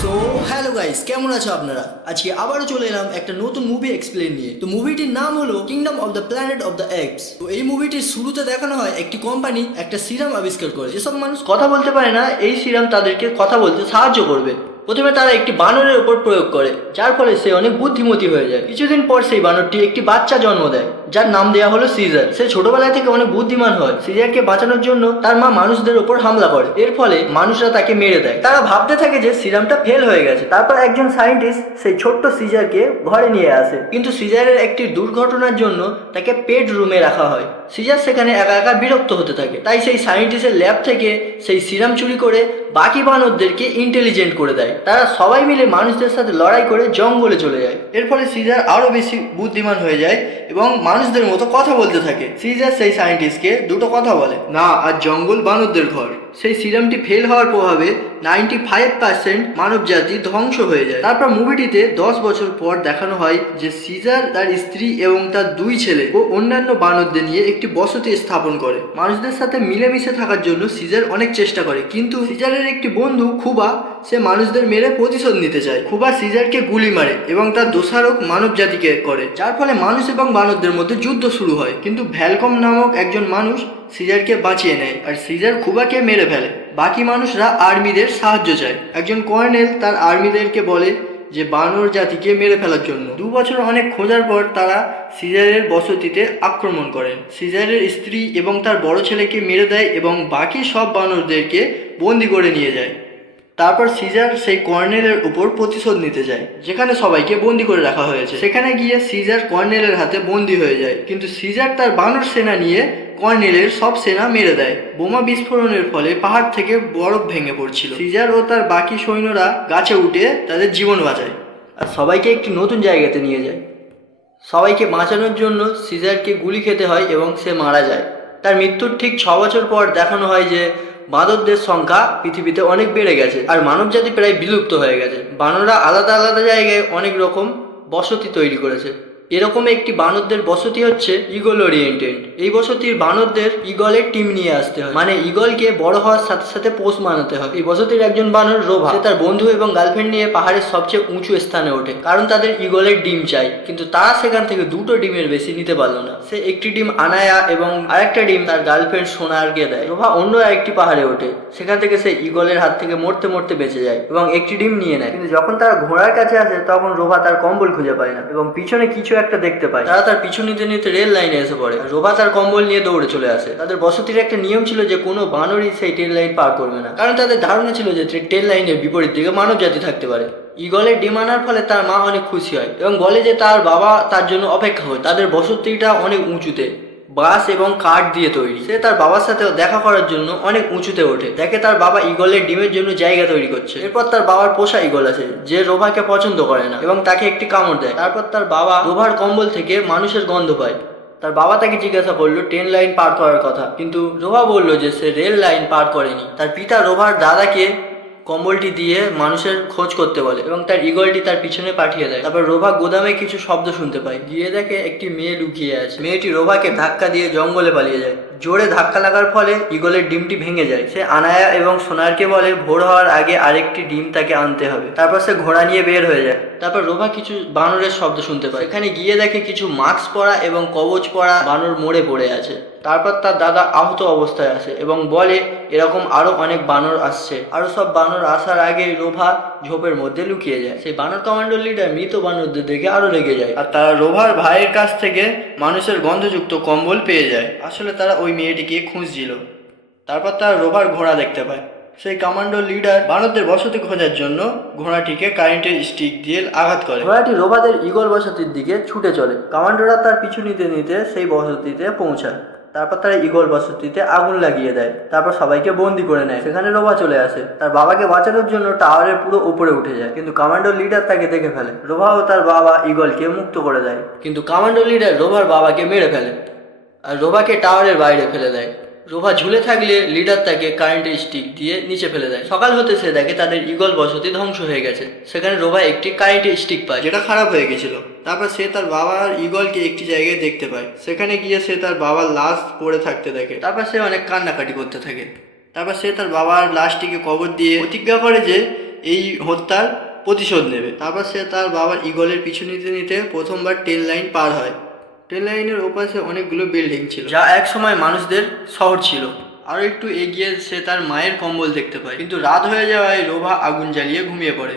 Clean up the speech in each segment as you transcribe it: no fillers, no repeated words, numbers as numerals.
So hello guys, কেমন আছো আপনারা? আজকে আবারও চলে এলাম একটা নতুন মুভি এক্সপ্লেন নিয়ে। তো মুভিটির নাম হলো kingdom of the planet of the apps. তো এই মুভিটির শুরুতে দেখানো হয় একটি কোম্পানি একটা সিরাম আবিষ্কার করে, যেসব মানুষ কথা বলতে পারে না এই সিরাম তাদেরকে কথা বলতে সাহায্য করবে। প্রথমে তারা একটি বানরের উপর প্রয়োগ করে, যার ফলে সে অনেক বুদ্ধিমতী হয়ে যায়। কিছুদিন পর সেই বানরটি একটি বাচ্চা জন্ম দেয়, যার নাম দেওয়া হলো সিজার। সে ছোটবেলা থেকে অনেক বুদ্ধিমান হয়। সিজারকে বাঁচানোর জন্য তার মা মানুষদের উপর হামলা করে, এর ফলে মানুষরা তাকে মেরে দেয়। তারা ভাবতে থাকে যে সিরামটা ফেল হয়ে গেছে। তারপর একজন সায়েন্টিস্ট সেই ছোট্ট সিজারকে ঘরে নিয়ে আসে, কিন্তু সিজারের একটি দুর্ঘটনার জন্য তাকে পেট রুমে রাখা হয়। সিজার সেখানে একা একা বিরক্ত হতে থাকে, তাই সেই সায়েন্টিস্টের ল্যাব থেকে সেই সিরাম চুরি করে বাকি বানরদেরকে ইন্টেলিজেন্ট করে দেয়। তারা সবাই মিলে মানুষদের সাথে লড়াই করে জঙ্গলে চলে যায়। এর ফলে সিজার আরো বেশি বুদ্ধিমান হয়ে যায় এবং মানুষদের মতো কথা বলতে থাকে। সিজার সেই সায়েন্টিস্টকে দুটো কথা বলে, না আর জঙ্গল বানরদের ঘর। সেই সিরামটি ফেল হওয়ার প্রভাবে 95% মানব জাতি ধ্বংস হয়ে যায়। তারপর মুভিটিতে 10 বছর পর দেখানো হয় যে সিজার তার স্ত্রী এবং তার 2 ছেলে ও অন্যান্য বানরদের নিয়ে একটি বসতি স্থাপন করে। মানুষদের সাথে মিলেমিশে থাকার জন্য সিজার অনেক চেষ্টা করে, কিন্তু সিজারের একটি বন্ধু খুবা, সে মানুষদের মেরে প্রতিশোধ নিতে চায়। খুবা সিজারকে গুলি মারে এবং তার দোষারোপ মানব জাতিকে করে, যার ফলে মানুষ এবং বানরদের মধ্যে যুদ্ধ শুরু হয়। কিন্তু ভ্যালকম নামক একজন মানুষ সিজারকে বাঁচিয়ে নেয় আর সিজার খুবাকে মেরে ফেলে। বাকি মানুষরা আর্মিদের সাহায্য চায়। একজন কর্নেল তার আর্মিদেরকে বলে যে বানর জাতিকে মেরে ফেলার জন্য। 2 বছর অনেক খোঁজার পর তারা সিজারের বসতিতে আক্রমণ করেন। সিজারের স্ত্রী এবং তার বড় ছেলেকে মেরে দেয় এবং বাকি সব বানরদেরকে বন্দি করে নিয়ে যায়। তারপর সিজার সেই কর্নেলের উপর প্রতিশোধ নিতে যায়, যেখানে সবাইকে বন্দি করে রাখা হয়েছে। সেখানে গিয়ে সিজার কর্নেলের হাতে বন্দি হয়ে যায়, কিন্তু সিজার তার বানর সেনা নিয়ে কর্নেলের সব সেনা মেরে দেয়। বোমা বিস্ফোরণের ফলে পাহাড় থেকে বরফ ভেঙে পড়ছিল। সিজার ও তার বাকি সৈন্যরা গাছে উঠে তাদের জীবন বাঁচায় আর সবাইকে একটি নতুন জায়গাতে নিয়ে যায়। সবাইকে বাঁচানোর জন্য সিজারকে গুলি খেতে হয় এবং সে মারা যায়। তার মৃত্যুর ঠিক 6 বছর পর দেখানো হয় যে বাঁদরদের সংখ্যা পৃথিবীতে অনেক বেড়ে গেছে আর মানবজাতি প্রায় বিলুপ্ত হয়ে গেছে। বানররা আলাদা আলাদা জায়গায় অনেক রকম বসতি তৈরি করেছে। এরকম একটি বানরদের বসতি হচ্ছে ইগল ওরিয়েন্টেড। এই বসতির বানরদের ইগলের টিম নিয়ে আসতে হয়, মানে ইগলকে বড় হওয়ার সাথে সাথে পোষ মানাতে হয়। এই বসতির একজন বানর রোভা, সে তার বন্ধু এবং গার্লফ্রেন্ড নিয়ে পাহাড়ের সবচেয়ে উঁচু স্থানে ওঠে, কারণ তাদের ইগলের ডিম চাই। কিন্তু তারা সেখান থেকে 2টো ডিমের বেশি নিতে পারলো না। সে একটি ডিম আনায়া এবং আরেকটা ডিম তার গার্লফ্রেন্ড সোনারকে দেয়। রোভা অন্য আরেকটি পাহাড়ে ওঠে, সেখান থেকে সে ইগলের হাত থেকে মরতে মরতে বেঁচে যায় এবং একটি ডিম নিয়ে নেয়। কিন্তু যখন তারা ঘোড়ার কাছে আসে তখন রোভা তার কম্বল খুঁজে পায় না এবং পিছনে কিছু একটা দেখতে পায়। তারা তার পিছু নিতে নিতে রেল লাইনে এসে পড়ে। রোভা তার কম্বল নিয়ে দৌড়ে চলে আসে। তাদের বসতির একটা নিয়ম ছিল যে কোনো বানরই সেই ট্রেন লাইন পার করবে না, কারণ তাদের ধারণা ছিল যে ট্রেন লাইনের বিপরীত দিকে মানব জাতি থাকতে পারে। ইগলের ডিম আনার ফলে তার মা অনেক খুশি হয় এবং বলে যে তার বাবা তার জন্য অপেক্ষা হয়। তাদের বসতিটা অনেক উঁচুতে, বাঁশ এবং কাঠ দিয়ে তৈরি। সে তার বাবার সাথে দেখা করার জন্য অনেক উঁচুতে ওঠে, দেখে তার বাবা ইগলের ডিমের জন্য জায়গা তৈরি করছে। এরপর তার বাবার পোষা ইগল আছে যে রোভাকে পছন্দ করে না এবং তাকে একটি কামড় দেয়। তারপর তার বাবা রোভার কম্বল থেকে মানুষের গন্ধ পায়। তার বাবা তাকে জিজ্ঞাসা করলো ট্রেন লাইন পার করার কথা, কিন্তু রোভা বলল যে সে রেল লাইন পার করেনি। তার পিতা রোভার দাদাকে কম্বলটি দিয়ে মানুষের খোঁজ করতে বলে এবং তার ইগলটি তার পিছনে পাঠিয়ে দেয়। তারপর রোভা গোদামে কিছু শব্দ শুনতে পায়, গিয়ে দেখে একটি মেয়ে লুকিয়ে আছে। মেয়েটি রোভাকে ধাক্কা দিয়ে জঙ্গলে পালিয়ে যায়। জোরে ধাক্কা লাগার ফলে ইগলের ডিমটি ভেঙে যায়। সে আনায়া এবং সোনারকে বলে ভোর হওয়ার আগে আরেকটি ডিম তাকে আনতে হবে। তারপর সে ঘোড়া নিয়ে বের হয়ে যায়। তারপর রোভা কিছু বানরের শব্দ শুনতে পায়। এখানে গিয়ে দেখে কিছু মাস্ক পরা এবং কবচ পরা বানর মরে পড়ে আছে। তারপর তার দাদা আহত অবস্থায় আসে এবং বলে এরকম আরো অনেক বানর আসছে। আরো সব বানর আসার আগে রোভা ঝোপের মধ্যে লুকিয়ে যায়। সেই বানর কমান্ডো লিডার মৃত বানরদের দেখে আরো রেগে যায় আর তারা রোভার ভাইয়ের কাছ থেকে মানুষের গন্ধযুক্ত কম্বল পেয়ে যায়। আসলে তারা ওই মেয়েটিকে খুঁজছিল। তারপর তারা রোভার ঘোড়া দেখতে পায়। সেই কমান্ডো লিডার বানরদের বসতি খোঁজার জন্য ঘোড়াটিকে কারেন্টের স্টিক দিয়ে আঘাত করে। ঘোড়াটি রোভাদের ইগল বসতির দিকে ছুটে চলে। কমান্ডোরা তার পিছু নিতে নিতে সেই বসতিতে পৌঁছায়। তারপর তারা ইগল বসতিতে আগুন লাগিয়ে দেয়। তারপর সবাইকে বন্দি করে নেয়। সেখানে রোভা চলে আসে, তার বাবাকে বাঁচানোর জন্য টাওয়ারের পুরো উপরে উঠে যায়, কিন্তু কমান্ডো লিডার তাকে দেখে ফেলে। রোভা ও তার বাবা ইগলকে মুক্ত করে দেয়, কিন্তু কমান্ডো লিডার রোভার বাবাকে মেরে ফেলে আর রোভাকে টাওয়ারের বাইরে ফেলে দেয়। রোভা ঝুলে থাকলে লিডার তাকে কারেন্টের স্টিক দিয়ে নিচে ফেলে দেয়। সকাল হতে সে দেখে তাদের ইগল বসতি ধ্বংস হয়ে গেছে। সেখানে রোভা একটি কারেন্টের স্টিক পায় যেটা খারাপ হয়ে গেছিল। তারপর সে তার বাবার ইগলকে একটি জায়গায় দেখতে পায়। সেখানে গিয়ে সে তার বাবার লাশ পড়ে থাকতে দেখে। তারপর সে অনেক কান্নাকাটি করতে থাকে। তারপর সে তার বাবার লাশটিকে কবর দিয়ে প্রতিজ্ঞা করে যে এই হত্যার প্রতিশোধ নেবে। তারপর সে তার বাবার ঈগলের পিছু নিতে নিতে প্রথমবার ট্রেন লাইন পার হয়। ট্রেন লাইনের ওপাশে অনেকগুলো বিল্ডিং ছিল, যা এক সময় মানুষদের শহর ছিল। আরও একটু এগিয়ে সে তার মায়ের কম্বল দেখতে পায়, কিন্তু রাত হয়ে যাওয়ায় রোভা আগুন জ্বালিয়ে ঘুমিয়ে পড়ে।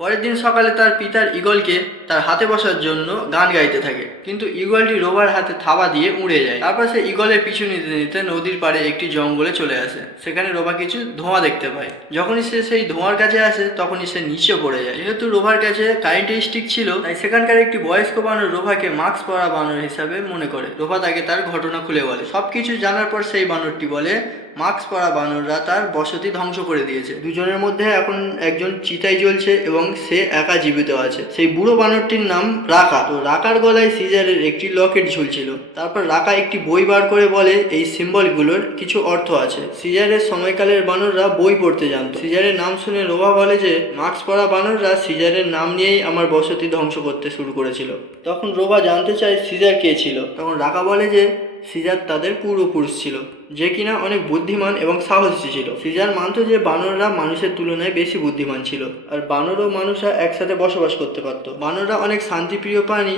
পরের দিন সকালে তার পিতার ঈগলকে তার হাতে বসার জন্য গান গাইতে থাকে, কিন্তু ঈগলটি রোভার হাতে থাবা দিয়ে উড়ে যায়। তারপর সে ঈগলের পিছু নিতে নিতে নদীর পাড়ে একটি জঙ্গলে চলে আসে। সেখানে রোভা কিছু ধোঁয়া দেখতে পায়। যখনই সে সেই ধোঁয়ার কাছে আসে তখনই সে নিচে পড়ে যায়। যেহেতু রোভার কাছে কারেন্টের স্টিক ছিল, তাই সেখানকার একটি বয়স্ক বানর রোভাকে মাস্ক পরা বানর হিসাবে মনে করে। রোভা তাকে তার ঘটনা খুলে বলে। সবকিছু জানার পর সেই বানরটি বলে মাস্ক পরা বানররা তার বসতি ধ্বংস করে দিয়েছে। দুজনের মধ্যে এখন একজন চিতায় জ্বলছে এবং সে একা জীবিত আছে। সেই বুড়ো বানরটির নাম রাকা। তো রাকার গলায় সিজারের একটি লকেট ঝুলছিল। তারপর রাকা একটি বই বার করে বলে এই সিম্বলগুলোর কিছু অর্থ আছে। সিজারের সময়কালের বানররা বই পড়তে জানতো। সিজারের নাম শুনে রোভা বলে যে মাস্ক পরা বানররা সিজারের নাম নিয়েই আমার বসতি ধ্বংস করতে শুরু করেছিল। তখন রোভা জানতে চায় সিজার কে ছিল। তখন রাকা বলে যে সিজার তাদের পূর্বপুরুষ ছিল, যে কিনা অনেক বুদ্ধিমান এবং সাহসী ছিল। সিজার মানত যে বানররা মানুষের তুলনায় বেশি বুদ্ধিমান ছিল, আর বানর ও মানুষরা একসাথে বসবাস করতে পারত। বানররা অনেক শান্তিপ্রিয় প্রাণী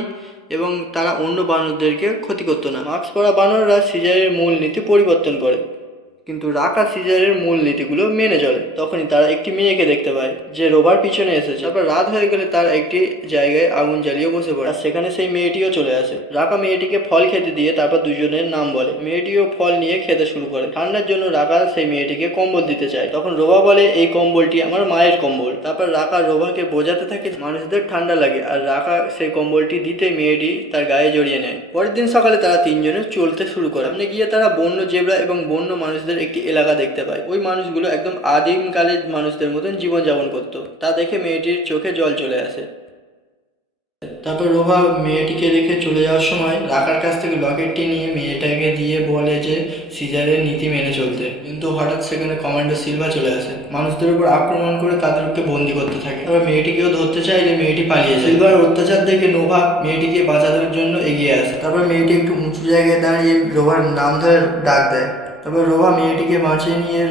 এবং তারা অন্য বানরদেরকে ক্ষতি করতো না। মাস্ক পরা বানররা সিজারের মূল নীতি পরিবর্তন করে, কিন্তু রাকা সিজারের মূল নীতিগুলো মেনে চলে। তখনই তারা একটি মেয়েকে দেখতে পায় যে রোভার পিছনে এসেছে। তারপর রাত হয়ে গেলে তার একটি জায়গায় আগুন জ্বালিয়ে বসে পড়ে, আর সেখানে সেই মেয়েটিও চলে আসে। রাকা মেয়েটিকে ফল খেতে দিয়ে তারপর দুজনের নাম বলে। মেয়েটিও ফল নিয়ে খেতে শুরু করে। ঠান্ডার জন্য রাকা সেই মেয়েটিকে কম্বল দিতে চায়। তখন রোভা বলে এই কম্বলটি আমার মায়ের কম্বল। তারপর রাকা রোভাকে বোঝাতে থাকে মানুষদের ঠান্ডা লাগে, আর রাকা সেই কম্বলটি দিতে মেয়েটি তার গায়ে জড়িয়ে নেয়। পরের দিন সকালে তারা তিনজনে চলতে শুরু করে। সামনে গিয়ে তারা বন্য জেব্রা এবং বন্য মানুষদের একটি এলাকা দেখতে পায়। ওই মানুষগুলো একদম আদিমকালের মানুষদের মতন জীবনযাপন করত। তা দেখে মেয়েটির চোখে জল চলে আসে। তারপর রোভা মেয়েটিকে রেখে চলে যাওয়ার সময় রাকার কাছ থেকে লকেটটি নিয়ে মেয়েটাকে দিয়ে বলে যে সিজারের নীতি মেনে চলতে। কিন্তু হঠাৎ সেখানে কমান্ডার সিলভা চলে আসে। মানুষদের উপর আক্রমণ করে তাদেরকে বন্দি করতে থাকে। তারপর মেয়েটিকেও ধরতে চাইলে মেয়েটি পালিয়ে যায়। সিলভার অত্যাচার দেখে নোভা মেয়েটিকে বাঁচানোর জন্য এগিয়ে আসে। তারপর মেয়েটি একটু উঁচু জায়গায় দাঁড়িয়ে রোভার নাম ধরে ডাক দেয়। তারপর রোভা মেয়েটিকে বাঁচিয়ে নিয়ে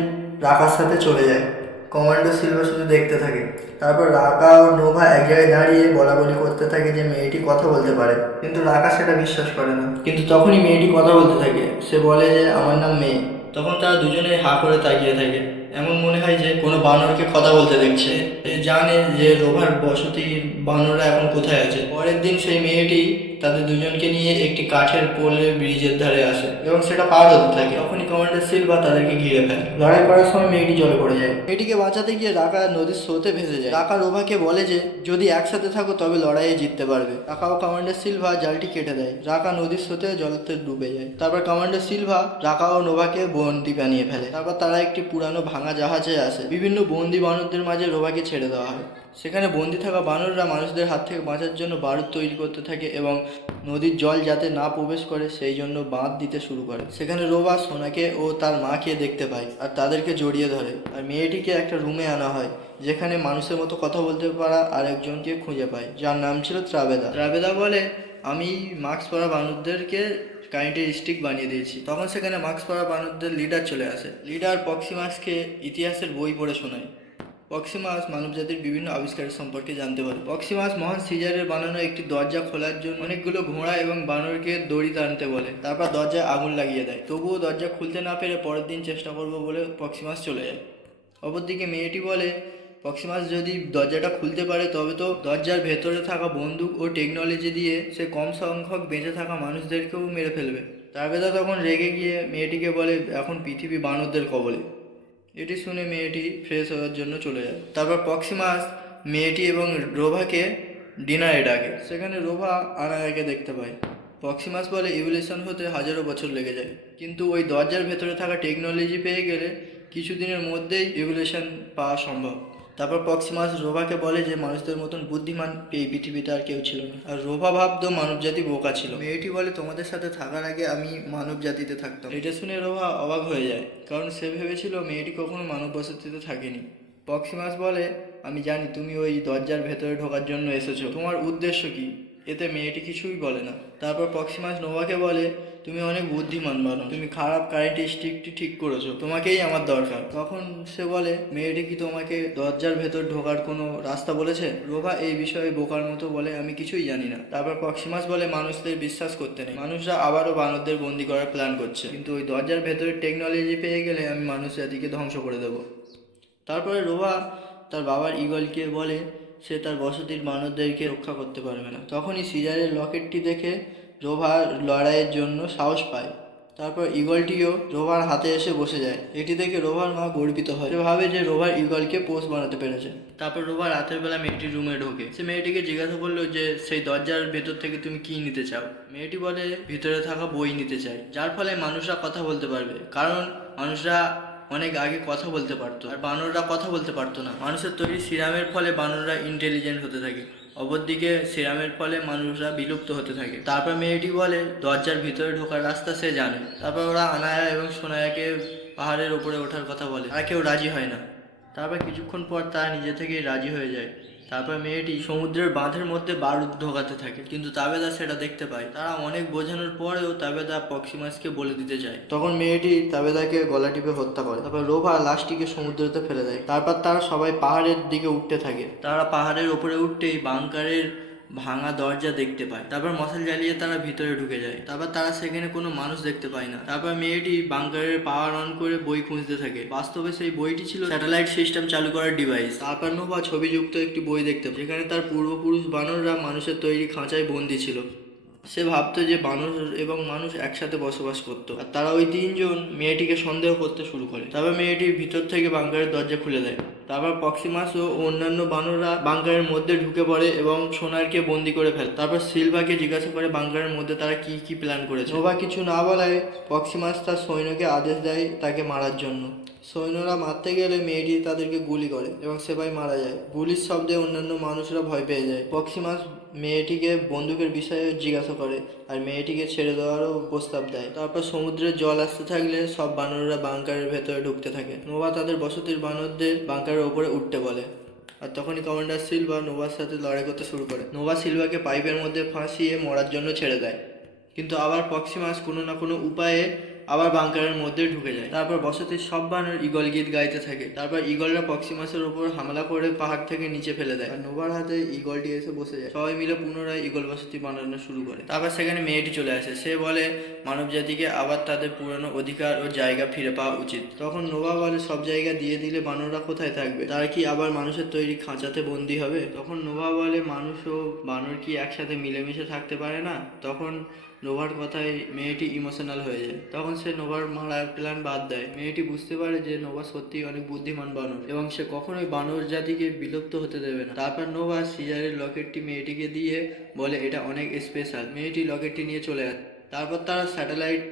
রাকার সাথে চলে যায়। কমান্ডার সিলভা শুধু দেখতে থাকে। তারপর রাকা ও নোভা এক জায়গায় দাঁড়িয়ে বলাবলি করতে থাকে যে মেয়েটি কথা বলতে পারে, কিন্তু রাকা সেটা বিশ্বাস করে না। কিন্তু তখনই মেয়েটি কথা বলতে থাকে। সে বলে যে আমার নাম মেয়ে। তখন তারা দুজনেই হাঁ করে তাকিয়ে থাকে। এমন মনে হয় যে কোনো বানরকে কথা বলতে দেখছে। সে জানে যে রোভার বসতির বানররা এখন কোথায় আছে। পরের দিন সেই মেয়েটি তাদের দুজনকে নিয়ে একটি কাঠের পোলের ব্রিজের ধারে আসে এবং সেটা পার হতে থাকে। তখনই কমান্ডার সিলভা তাদেরকে ঘিরে ফেলে। লড়াই করার সময় মেয়েটি জলে পড়ে যায়। মেয়েটিকে বাঁচাতে গিয়ে রাকা নদীর স্রোতে ভেসে যায়। রাকা রোভাকে বলে যে যদি একসাথে থাকো তবে লড়াইয়ে জিততে পারবে। রাকা ও কমান্ডার সিলভা জালটি কেটে দেয়। রাকা নদীর স্রোতে জলেতে ডুবে যায়। তারপর কমান্ডার সিলভা রাকা ও নোভাকে বন্দি বানিয়ে ফেলে। তারপর তারা একটি পুরানো ভাঙা জাহাজে আসে। বিভিন্ন বন্দি বানরদের মাঝে রোভাকে ছেড়ে দেওয়া হয়। সেখানে বন্দি থাকা বানররা মানুষদের হাত থেকে বাঁচার জন্য বারুদ তৈরি করতে থাকে এবং নদীর জল যাতে না প্রবেশ করে সেই জন্য বাঁধ দিতে শুরু করে। সেখানে রোভা সোনাকে ও তার মাকে দেখতে পায় আর তাদেরকে জড়িয়ে ধরে। আর মেয়েটিকে একটা রুমে আনা হয়, যেখানে মানুষের মতো কথা বলতে পারা আরেকজনকে খুঁজে পায়, যার নাম ছিল ত্রাবেদা। ত্রাবেদা বলে আমি মাস্ক পরা বানরদেরকে কারেন্টের স্টিক বানিয়ে দিয়েছি। তখন সেখানে মাস্ক পরা বানরদের লিডার চলে আসে। লিডার পক্সিমাসকে ইতিহাসের বই পড়ে শোনায়। পক্সিমাস মানবজাতির বিভিন্ন আবিষ্কারের সম্পর্কে জানতে পারে। পক্সিমাস মহান সিজারের বানানো একটি দরজা খোলার জন্য অনেকগুলো ঘোড়া এবং বানরকে দড়ি টানতে বলে। তারপর দরজায় আগুন লাগিয়ে দেয়। তবুও দরজা খুলতে না পেরে পরের দিন চেষ্টা করবো বলে পক্সিমাস চলে যায়। অপরদিকে মেয়েটি বলে পক্সিমাস যদি দরজাটা খুলতে পারে তবে তো দরজার ভেতরে থাকা বন্দুক ও টেকনোলজি দিয়ে সে কম সংখ্যক বেঁচে থাকা মানুষদেরকেও মেরে ফেলবে। ত্রাবেদা তখন রেগে গিয়ে মেয়েটিকে বলে এখন পৃথিবী বানরদের কবলে। এটি শুনে মেয়েটি ফ্রেশ হওয়ার জন্য চলে যায়। তারপর পক্সিমাস মেয়েটি এবং রোভাকে ডিনারে ডাকে। সেখানে রোভা আনায়াকে দেখতে পায়। পক্সিমাস বলে ইভলিউশন হতে হাজারো বছর লেগে যায়, কিন্তু ওই দরজার ভেতরে থাকা টেকনোলজি পেয়ে গেলে কিছুদিনের মধ্যেই ইভলিউশন পাওয়া সম্ভব। তারপর পক্সিমাস রোভাকে বলে যে মানুষদের মতন বুদ্ধিমান এই পৃথিবীতে আর কেউ ছিল না, আর রোভা ভাবতো মানবজাতি বোকা ছিল। মেয়েটি বলে তোমাদের সাথে থাকার আগে আমি মানব জাতিতে থাকতাম। এটা শুনে রোভা অবাক হয়ে যায়, কারণ সে ভেবেছিল মেয়েটি কখনো মানব বসতিতে থাকেনি। পক্সিমাস বলে আমি জানি তুমি ওই দরজার ভেতরে ঢোকার জন্য এসেছো, তোমার উদ্দেশ্য কি? এতে মেয়েটি কিছুই বলে না। তারপর পক্সিমাস নোভাকে বলে তুমি অনেক বুদ্ধিমান বানো, তুমি খারাপ ক্যারেক্টারিস্টিকটি ঠিক করেছো, তোমাকেই আমার দরকার। তখন সে বলে, মেয়েটি কি তোমাকে দরজার ভেতর ঢোকার কোনো রাস্তা বলেছে? রোভা এই বিষয়ে বোকার মতো বলে, আমি কিছুই জানি না। তারপর প্রক্সিমাস বলে, মানুষদের বিশ্বাস করতে নেই, মানুষরা আবারও বানরদের বন্দি করার প্ল্যান করছে, কিন্তু ওই দরজার ভেতরে টেকনোলজি পেয়ে গেলে আমি মানুষ জাতিকে ধ্বংস করে দেবো। তারপরে রোভা তার বাবার ঈগলকে বলে সে তার বসতির বানরদেরকে রক্ষা করতে পারবে না। তখনই সিজারের লকেটটি দেখে রোভা লড়াইয়ের জন্য সাহস পায়। তারপর ঈগলটিও রোভার হাতে এসে বসে যায়। এটি দেখে রোভার মা গর্বিত হয়, সে ভাবে যে রোভার ঈগলকে পোষ বানাতে পেরেছে। তারপর রোভা রাতের বেলা মেয়েটির রুমে ঢোকে। সে মেয়েটিকে জিজ্ঞাসা করলো যে সেই দরজার ভেতর থেকে তুমি কি নিতে চাও। মেয়েটি বলে ভিতরে থাকা বই নিতে চাই, যার ফলে মানুষরা কথা বলতে পারবে, কারণ মানুষরা অনেক আগে কথা বলতে পারতো আর বানররা কথা বলতে পারতো না। মানুষের তৈরি সিরামের ফলে বানররা ইন্টেলিজেন্ট হতে থাকে, অপরদিকে সিরামের ফলে মানুষরা বিলুপ্ত হতে থাকে। তারপর মেয়েটি বলে দরজার ভিতরে ঢোকার রাস্তা সে জানে। তারপর ওরা আনায়া এবং সোনায়াকে পাহাড়ের ওপরে ওঠার কথা বলে, আর কেউ রাজি হয় না। তারপর কিছুক্ষণ পর তারা নিজে থেকেই রাজি হয়ে যায়। তারপর মেয়েটি সমুদ্রের বাঁধের মধ্যে বারুদ ঢোকাতে থাকে, কিন্তু তাবেদা সেটা দেখতে পায়। তারা অনেক বোঝানোর পরেও তাবেদা প্রক্সিমাসকে বলে দিতে চায়। তখন মেয়েটি তাবেদাকে গলা টিপে হত্যা করে। তারপর রোভা লাশটিকে সমুদ্রেতে ফেলে দেয়। তারপর তারা সবাই পাহাড়ের দিকে উঠতে থাকে। তারা পাহাড়ের ওপরে উঠতেই বাংকারের ভাঙা দরজা দেখতে পায়। তারপর মশাল জ্বালিয়ে তারা ভিতরে ঢুকে যায়। তারপর তারা সেখানে কোনো মানুষ দেখতে পায় না। তারপর মেয়েটি বাংকারের পাওয়ার অন করে বই খুঁজতে থাকে। বাস্তবে সেই বইটি ছিল স্যাটেলাইট সিস্টেম চালু করার ডিভাইস। তারপর নোভা ছবিযুক্ত একটি বই দেখতে পায়, যেখানে তার পূর্বপুরুষ বানররা মানুষের তৈরি খাঁচায় বন্দি ছিল। সে ভাবতো যে বানর এবং মানুষ একসাথে বসবাস করতো, আর তারা ওই তিনজন মেয়েটিকে সন্দেহ করতে শুরু করে। তারপর মেয়েটি ভিতর থেকে বাংকারের দরজা খুলে দেয়। তারপর প্রক্সিমাস ও অন্যান্য বানররা বাংকারের মধ্যে ঢুকে পড়ে এবং সোনারকে বন্দি করে ফেলে। তারপর সিলভাকে জিজ্ঞাসা করে বাংকারের মধ্যে তারা কি কি প্ল্যান করেছে। নোভা কিছু না বলায় প্রক্সিমাস তার সৈন্যকে আদেশ দেয় তাকে মারার জন্য। সৈন্যরা মারতে গেলে মেয়েটি তাদেরকে গুলি করে এবং সেবাই মারা যায়। গুলির শব্দে অন্যান্য মানুষরা ভয় পেয়ে যায়। প্রক্সিমাস মেয়েটিকে বন্দুকের বিষয়ে জিজ্ঞাসা করে আর মেয়েটিকে ছেড়ে দেওয়ারও প্রস্তাব দেয়। তারপর সমুদ্রের জল আসতে থাকলে সব বানররা বাংকারের ভেতরে ঢুকতে থাকে। নোভা তাদের বসতির বানরদের বাংকারের ওপরে উঠতে বলে, আর তখনই কমান্ডার সিলভা নোভার সাথে লড়াই করতে শুরু করে। নোভা সিলভাকে পাইপের মধ্যে ফাঁসিয়ে মরার জন্য ছেড়ে দেয়, কিন্তু আবার প্রক্সিমাস কোনো না কোনো উপায়ে আবার বাংকারের মধ্যে ঢুকে যায়। তারপর বসতির সব বানর ঈগল গীত গাইতে থাকে। তারপর ঈগলরা প্রক্সিমাসের উপর হামলা করে পাহাড় থেকে নিচে ফেলে দেয়, আর নোভার হাতে ঈগলটি এসে বসে যায়। সবাই মিলে পুনরায় ঈগল বসতি বানানো শুরু করে। তারপর সেখানে মেয়েটি চলে আসে। সে বলে মানব জাতিকে আবার তাদের পুরনো অধিকার ও জায়গা ফিরে পাওয়া উচিত। তখন নোভা বলে সব জায়গা দিয়ে দিলে বানররা কোথায় থাকবে, তারা কি আবার মানুষের তৈরি খাঁচাতে বন্দী হবে? তখন নোভা বলে মানুষ ও বানর কি একসাথে মিলেমিশে থাকতে পারে না? তখন নোভার কথায় মেয়েটি ইমোশনাল হয়ে যায়। তখন সে নোভার মারার প্ল্যান বাদ দেয়। মেয়েটি বুঝতে পারে যে নোভা সত্যিই অনেক বুদ্ধিমান বানর এবং সে কখনোই বানর জাতিকে বিলুপ্ত হতে দেবে না। তারপর নোভা সিজারের লকেটটি মেয়েটিকে দিয়ে বলে এটা অনেক স্পেশাল। মেয়েটি লকেটটি নিয়ে চলে আসে। তারপর তারা স্যাটেলাইট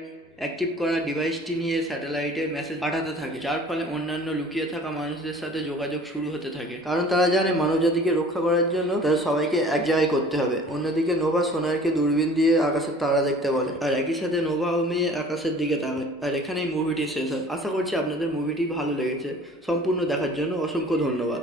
অ্যাক্টিভ করা ডিভাইসটি নিয়ে স্যাটেলাইটে মেসেজ পাঠাতে থাকে, যার ফলে অন্যান্য লুকিয়ে থাকা মানুষদের সাথে যোগাযোগ শুরু হতে থাকে, কারণ তারা জানে মানবজাতিকে রক্ষা করার জন্য তাদের সবাইকে এক জায়গায় করতে হবে। অন্যদিকে নোভা সোনারকে দূরবীন দিয়ে আকাশের তারা দেখতে বলে, আর একই সাথে নোভা ও মেয়ে আকাশের দিকে তাকায়। আর এখানেই মুভিটি শেষ হয়। আশা করছি আপনাদের মুভিটি ভালো লেগেছে। সম্পূর্ণ দেখার জন্য অসংখ্য ধন্যবাদ।